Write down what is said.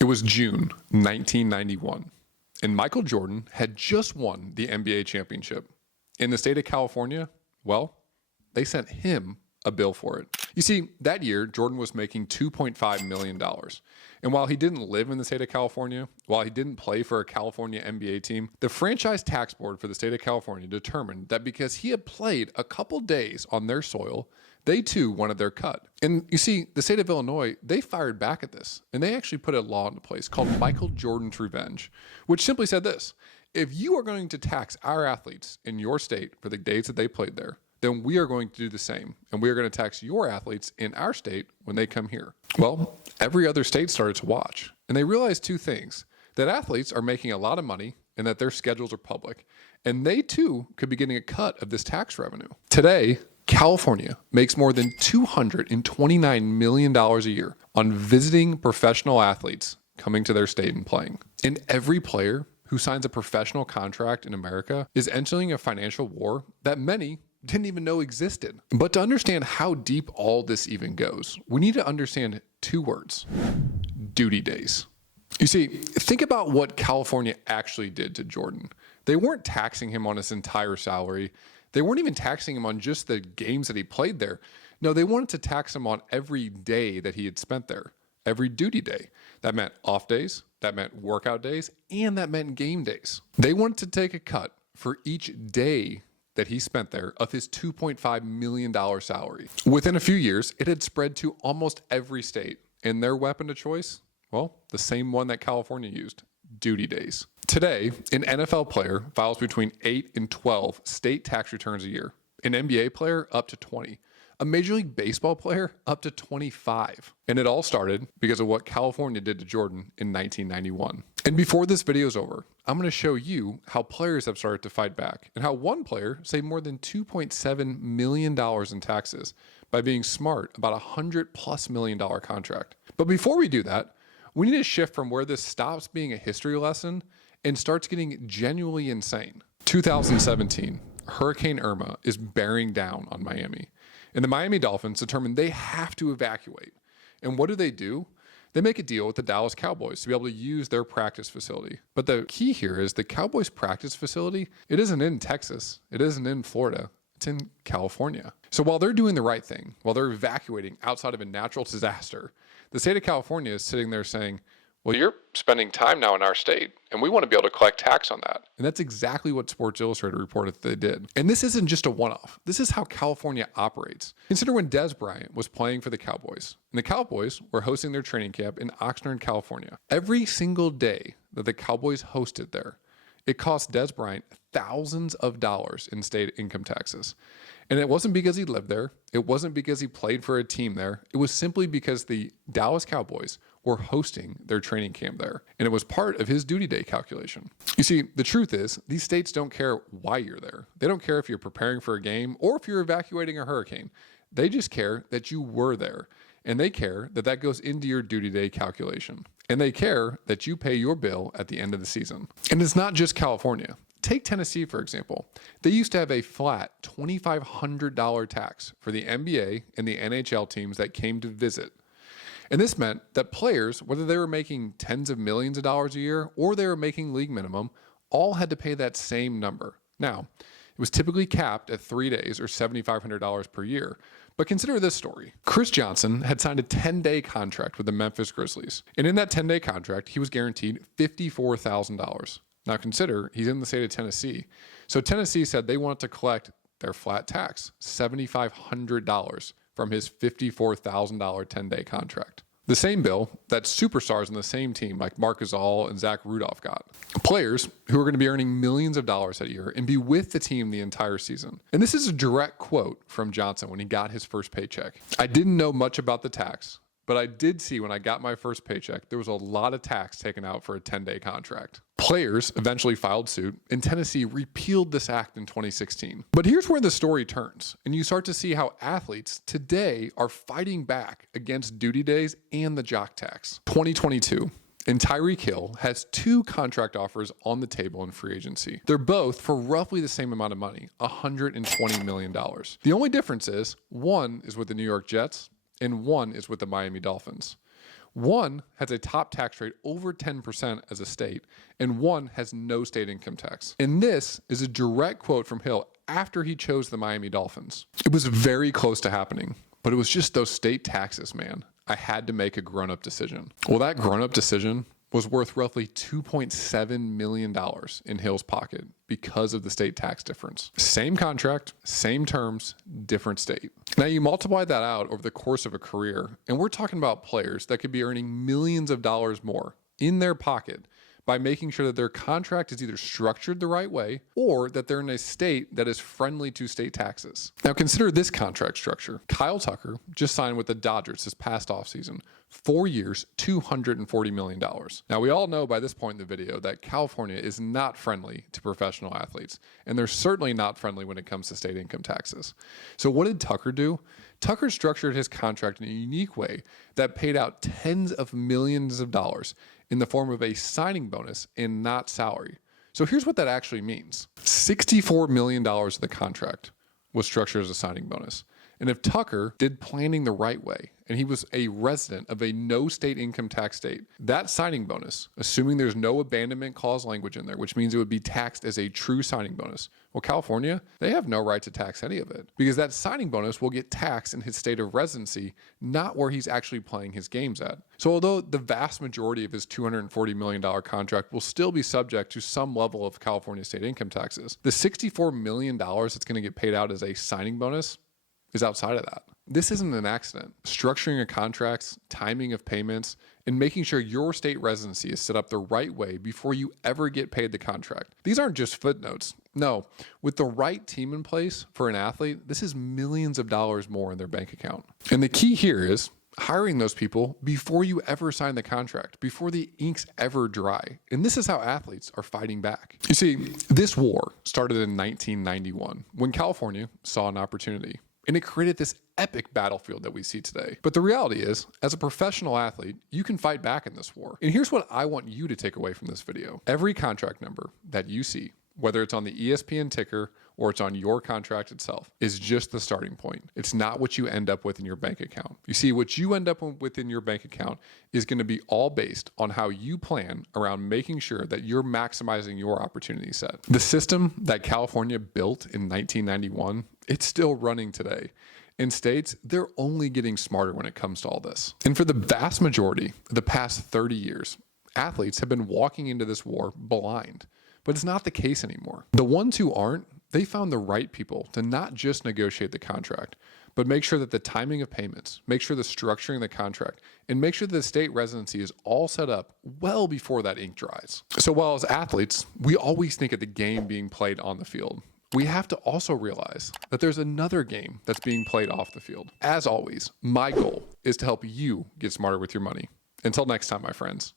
It was June 1991, and Michael Jordan had just won the NBA championship. In the state of California, well, they sent him a bill for it. You see, that year, Jordan was making $2.5 million. And while he didn't live in the state of California, while he didn't play for a California NBA team, the franchise tax board for the state of California determined that because he had played a couple days on their soil, they too wanted their cut. And you see, the state of Illinois, they fired back at this, and they actually put a law into place called Michael Jordan's Revenge, which simply said this: if you are going to tax our athletes in your state for the days that they played there, then we are going to do the same. And we are going to tax your athletes in our state when they come here. Well, every other state started to watch, and they realized two things: that athletes are making a lot of money and that their schedules are public. And they too could be getting a cut of this tax revenue. Today, California makes more than $229 million a year on visiting professional athletes coming to their state and playing. And every player who signs a professional contract in America is entering a financial war that many didn't even know existed. But to understand how deep all this even goes, we need to understand two words: duty days. You see, think about what California actually did to Jordan. They weren't taxing him on his entire salary. They weren't even taxing him on just the games that he played there. No, they wanted to tax him on every day that he had spent there, every duty day. That meant off days, that meant workout days, and that meant game days. They wanted to take a cut for each day that he spent there of his $2.5 million salary. Within a few years, it had spread to almost every state. And their weapon of choice? Well, the same one that California used: duty days. Today, an NFL player files between 8 and 12 state tax returns a year. An NBA player up to 20. A Major League Baseball player up to 25. And it all started because of what California did to Jordan in 1991. And before this video is over, I'm going to show you how players have started to fight back and how one player saved more than $2.7 million in taxes by being smart about a $100+ million contract. But before we do that, we need to shift from where this stops being a history lesson and starts getting genuinely insane. 2017, Hurricane Irma is bearing down on Miami. And the Miami Dolphins determine they have to evacuate. And what do? They make a deal with the Dallas Cowboys to be able to use their practice facility. But the key here is the Cowboys practice facility, it isn't in Texas. It isn't in Florida. It's in California. So while they're doing the right thing, while they're evacuating outside of a natural disaster, the state of California is sitting there saying, well, you're spending time now in our state, and we want to be able to collect tax on that. And that's exactly what Sports Illustrated reported that they did. And this isn't just a one-off. This is how California operates. Consider when Dez Bryant was playing for the Cowboys, and the Cowboys were hosting their training camp in Oxnard, California. Every single day that the Cowboys hosted there, it cost Dez Bryant thousands of dollars in state income taxes. And it wasn't because he lived there. It wasn't because he played for a team there. It was simply because the Dallas Cowboys were hosting their training camp there. And it was part of his duty day calculation. You see, the truth is, these states don't care why you're there. They don't care if you're preparing for a game or if you're evacuating a hurricane. They just care that you were there. And they care that that goes into your duty day calculation. And they care that you pay your bill at the end of the season. And it's not just California. Take Tennessee, for example. They used to have a flat $2,500 tax for the NBA and the NHL teams that came to visit. And this meant that players, whether they were making tens of millions of dollars a year or they were making league minimum, all had to pay that same number. Now, it was typically capped at 3 days or $7,500 per year. But consider this story. Chris Johnson had signed a 10-day contract with the Memphis Grizzlies. And in that 10-day contract, he was guaranteed $54,000. Now consider, he's in the state of Tennessee. So Tennessee said they wanted to collect their flat tax, $7,500 from his $54,000 10-day contract. The same bill that superstars in the same team like Marc Gasol and Zach Rudolph got. Players who are going to be earning millions of dollars that year and be with the team the entire season. And this is a direct quote from Johnson when he got his first paycheck. I didn't know much about the tax, but I did see when I got my first paycheck, there was a lot of tax taken out for a 10-day contract. Players eventually filed suit, and Tennessee repealed this act in 2016. But here's where the story turns, and you start to see how athletes today are fighting back against duty days and the Jock tax. 2022, and Tyreek Hill has 2 contract offers on the table in free agency. They're both for roughly the same amount of money, $120 million. The only difference is one is with the New York Jets, and one is with the Miami Dolphins. One has a top tax rate over 10% as a state, and one has no state income tax. And this is a direct quote from Hill after he chose the Miami Dolphins. It was very close to happening, but it was just those state taxes, man. I had to make a grown-up decision. Well, that grown-up decision was worth roughly $2.7 million in Hill's pocket because of the state tax difference. Same contract, same terms, different state. Now you multiply that out over the course of a career, and we're talking about players that could be earning millions of dollars more in their pocket by making sure that their contract is either structured the right way or that they're in a state that is friendly to state taxes. Now consider this contract structure. Kyle Tucker just signed with the Dodgers this past offseason. 4 years, $240 million. Now we all know by this point in the video that California is not friendly to professional athletes, and they're certainly not friendly when it comes to state income taxes. So what did Tucker do? Tucker structured his contract in a unique way that paid out tens of millions of dollars in the form of a signing bonus and not salary. So here's what that actually means. $64 million of the contract was structured as a signing bonus. And if Tucker did planning the right way, and he was a resident of a no state income tax state, that signing bonus, assuming there's no abandonment clause language in there, which means it would be taxed as a true signing bonus. Well, California, they have no right to tax any of it because that signing bonus will get taxed in his state of residency, not where he's actually playing his games at. So although the vast majority of his $240 million contract will still be subject to some level of California state income taxes, the $64 million that's going to get paid out as a signing bonus is outside of that. This isn't an accident. Structuring of contracts, timing of payments, and making sure your state residency is set up the right way before you ever get paid the contract. These aren't just footnotes. No, with the right team in place for an athlete, this is millions of dollars more in their bank account. And the key here is hiring those people before you ever sign the contract, before the ink's ever dry. And this is how athletes are fighting back. You see, this war started in 1991 when California saw an opportunity. And it created this epic battlefield that we see today. But the reality is, as a professional athlete, you can fight back in this war. And here's what I want you to take away from this video. Every contract number that you see, whether it's on the ESPN ticker or it's on your contract itself, is just the starting point. It's not what you end up with in your bank account. You see, what you end up with in your bank account is going to be all based on how you plan around making sure that you're maximizing your opportunity set. The system that California built in 1991, it's still running today. In states, they're only getting smarter when it comes to all this. And for the vast majority of the past 30 years, athletes have been walking into this war blind. But it's not the case anymore. The ones who aren't, they found the right people to not just negotiate the contract, but make sure that the timing of payments, make sure the structuring of the contract, and make sure that the state residency is all set up well before that ink dries. So while as athletes, we always think of the game being played on the field, we have to also realize that there's another game that's being played off the field. As always, my goal is to help you get smarter with your money. Until next time, my friends.